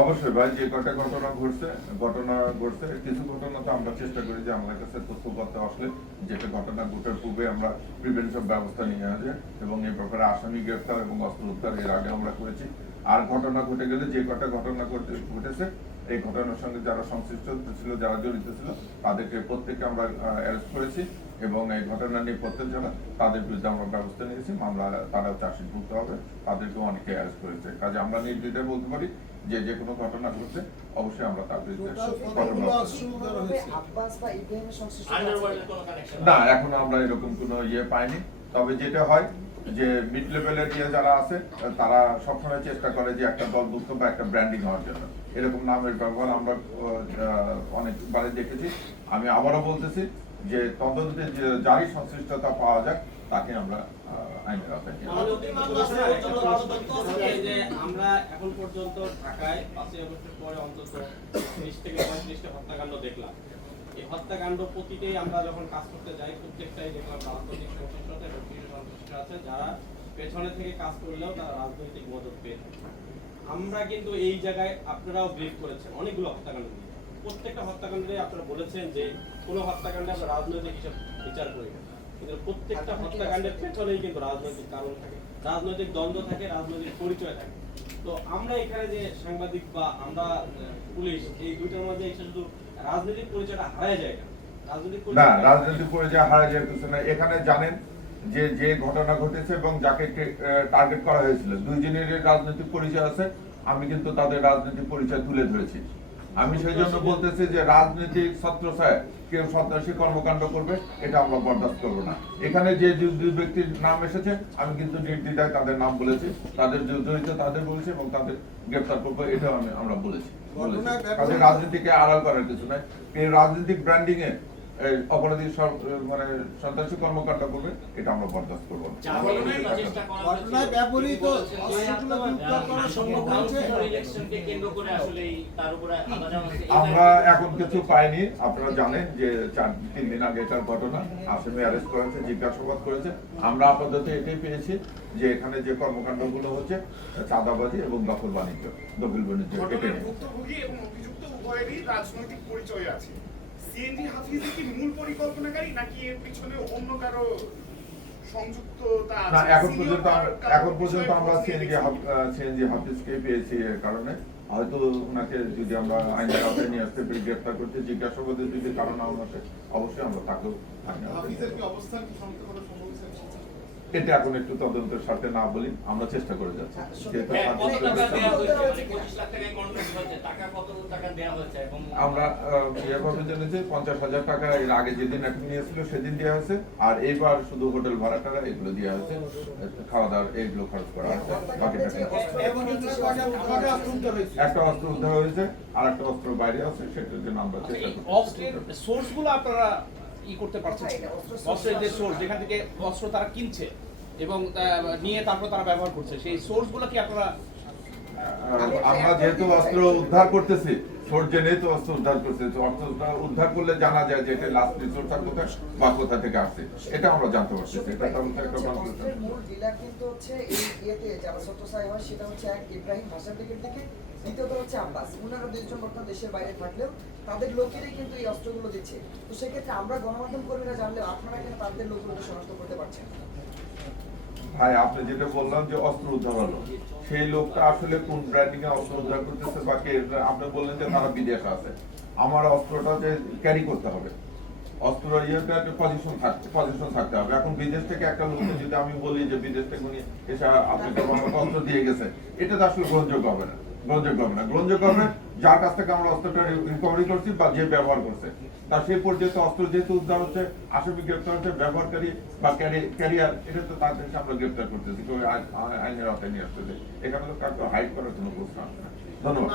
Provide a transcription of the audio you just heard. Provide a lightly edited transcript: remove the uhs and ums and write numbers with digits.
অবশ্যই ভাই, যে কটা ঘটনা ঘটছে কিছু ঘটনা তো আমরা চেষ্টা করি যে আমাদের কাছে তথ্য করতে আসলে যেটা ঘটনা ঘটার পূর্বে আমরা প্রিভেনশন ব্যবস্থা নিয়ে আসে এবং এই ব্যাপারে আসামি গ্রেফতার এবং অস্ত্র উদ্ধার এর আগে আমরা করেছি। আর ঘটনা ঘটে গেলে যে কটা ঘটনা ঘটেছে এই ঘটনার সঙ্গে যারা সংশ্লিষ্ট ছিল, যারা জড়িত ছিল, তাদেরকে প্রত্যেককে আমরা অ্যারেস্ট করেছি এবং এই ঘটনা নিয়ে প্রত্যেক যারা তাদের বিরুদ্ধে আমরা ব্যবস্থা নিয়েছি। মামলা তারাও চার্জশিটভুক্ত হবে, তাদেরকেও অনেকে অ্যারেস্ট করেছে। কাজে আমরা নির্দ্বিধায় বলতে পারি যে যে কোনো ঘটনা ঘটছে অবশ্যই আমরা তার বিরুদ্ধে না, এখনো আমরা এরকম কোনো পাইনি। তবে যেটা হয় যে মিড লেভেলের যারা আছে তারা সবসময় চেষ্টা করে যে একটা দলভুক্ত বা একটা ব্র্যান্ডিং হওয়ার জন্য এরকম নামের ব্যবহার আমরা অনেকবারে দেখেছি। আমি আবারও বলতেছি যে তদন্তে যারই সংশ্লিষ্টতা পাওয়া যায় তাকে আমরা আইনের আওতায় নিয়ে আমরা এখন পর্যন্ত ঢাকায় 5 আগস্টের পরে অন্তত 30 থেকে 35টা হত্যাকাণ্ড দেখলাম। এই হত্যাকাণ্ড প্রতিটাই আমরা যখন কাজ করতে যাই প্রত্যেকটাই দেখলাম রাজনৈতিক সংশ্লিষ্টতা এবং কিছু সংশ্লিষ্ট আছে যারা পেছনে থেকে কাজ করলেও তারা রাজনৈতিক মদত পেয়ে থাকে। আমরা কিন্তু এই জায়গায় আপনারাও ব্রিফ করেছেন অনেকগুলো হত্যাকাণ্ড নিয়ে। প্রত্যেকটা হত্যাকাণ্ডে আপনারা বলেছেন যে কোনো হত্যাকাণ্ডে আমরা রাজনৈতিক হিসাব বিচার করি না, কিন্তু প্রত্যেকটা হত্যাকাণ্ডের পেছনেই কিন্তু রাজনৈতিক কারণ থাকে, রাজনৈতিক দ্বন্দ্ব থাকে, রাজনৈতিক পরিচয় থাকে। তো আমরা এখানে যে সাংবাদিক বা আমরা পুলিশ এই দুইটার মধ্যে শুধু রাজনৈতিক পরিচয়টা হারায় যায় না। রাজনৈতিক পরিচয় হারায় যায় কিছু না। এখানে জানেন যে যে ঘটনা ঘটেছে এবং যাকে টার্গেট করা হয়েছিল দুইজনেরই রাজনৈতিক পরিচয় আছে। আমি কিন্তু তাদের রাজনৈতিক পরিচয় তুলে ধরেছি। আমি সেই জন্য বলতেছি যে রাজনৈতিক ছত্রছায়ায় কেউ সন্ত্রাসী কর্মকাণ্ড করবে এটা আমরা বরদাস্ত করবো না। এখানে যে দুই ব্যক্তির নাম এসেছে আমি কিন্তু নির্দ্বিধায় তাদের নাম বলেছি, তাদের জড়িত তাদের বলেছি এবং তাদের গ্রেফতার করবো এটাও আমরা বলেছি। তাদের রাজনীতিকে আড়াল করার কিছু নাই। এই রাজনৈতিক ব্র্যান্ডিং এ অপরাধী মানে সন্ত্রাসী কর্মকাণ্ড করবে এটা আমরা বরদাস্ত করবো না। আমরা এখন কিছু পাইনি। আপনারা জানেন যে 3 দিন আগে এটার ঘটনা, আসামি অ্যারেস্ট করেছে, জিজ্ঞাসাবাদ করেছে। আমরা আপাতত এটাই পেয়েছি যে এখানে যে কর্মকাণ্ড গুলো হচ্ছে চাঁদাবাজি এবং দখল বাণিজ্য এটাই রাজনৈতিক পরিচয় আছে। সিএনজি হাফিজ কি মূল পরিকল্পনাকারী নাকি এর পিছনে অন্য কারো সংযুক্ততা আছে? না, এখন পর্যন্ত আমরা সিএনজি হাফিজকে পেয়েছি। এর কারণে হয়তো ওনাকে যদি আমরা আইনের আওতায় নিয়ে আসতে পারি, গ্রেফতার করতে জিজ্ঞাসাবাদের যদি কারণ আসে অবশ্যই আমরা তাকেও এটা এখন একটু তদন্তের সাথে না বলি, আমরা চেষ্টা করে যাচ্ছি। আমরা এভাবে জেনেছি 50,000 টাকা এর আগে যেদিন এখন নিয়েছিল সেদিন দেওয়া হয়েছে, আর এইবার শুধু হোটেল ভাড়া টাড়া এগুলো দেওয়া হয়েছে, খাওয়া দাওয়া এগুলো খরচ করা হয়েছে। বাকি টাকা একটা অস্ত্র উদ্ধার হয়েছে আর একটা অস্ত্র বাইরে আছে, সেটার জন্য আমরা চেষ্টা করছি। সোর্সগুলো আপনারা করতে পারছেন, অস্ত্রের যে সোর্স যেখান থেকে অস্ত্র তারা কিনছে এবং নিয়ে তারপর তারা ব্যবহার করছে, সেই সোর্সগুলো কি আপনারা? আমরা যেহেতু অস্ত্র উদ্ধার করতেছি, সোর্স জেনেই তো অস্ত্র উদ্ধার করছে, অস্ত্র উদ্ধার করলে জানা যায় যে এটা লাস্ট রিসোর্সটা কোথায় বা কোথা থেকে আসছে, এটা আমরা জানতে পারছি। এটা মূল ডিলার কিন্তু হচ্ছে এই ইয়েতে যারা ছত্রছায়া হয় সেটা হচ্ছে এক ইব্রাহিম ভাষা থেকে দ্বিতীয়ত হচ্ছে আব্বাস। ওনারা দুইজন বর্তমান দেশের বাইরে থাকলেও তাদের লোকেরাই কিন্তু এই অস্ত্রগুলো দিচ্ছে। তো সেক্ষেত্রে আমরা গণমাধ্যম কর্মীরা জানলেও আপনারা কেন তাদের লোকগুলোকে শনাক্ত করতে পারছেন? ভাই, আপনি যেটা বললাম যে অস্ত্র উদ্ধার হলো, সেই লোকটা আসলে কোন ব্র্যান্ডিং এ অস্ত্র উদ্ধার করতেছে বা কে? আপনি বললেন যে তারা বিদেশে আছে। আমার অস্ত্রটা যে ক্যারি করতে হবে, অস্ত্র ইয়েটা একটা পজিশন থাকতে হবে। এখন বিদেশ থেকে একটা লোককে যদি আমি বলি যে বিদেশ থেকে উনি এসে আপনাকে অস্ত্র দিয়ে গেছে, এটা তো আসলে গ্রহণযোগ্য হবে না। গ্রহণযোগ্য হবে যার কাছ থেকে আমরা অস্ত্রটা রিকভারি করছি বা যে ব্যবহার করছে, তার সেই পর্যায়ে অস্ত্র যেহেতু উদ্ধার হচ্ছে, আসামি গ্রেফতার হচ্ছে, ব্যবহারকারী বা ক্যারিয়ার, এটা তো তাদেরকে আমরা গ্রেফতার করতেছি, আইনের আওতায় নিয়ে আসতেছে। এখানে তো কাউকে হাইড করার কোনো প্রশ্ন আসে না। ধন্যবাদ।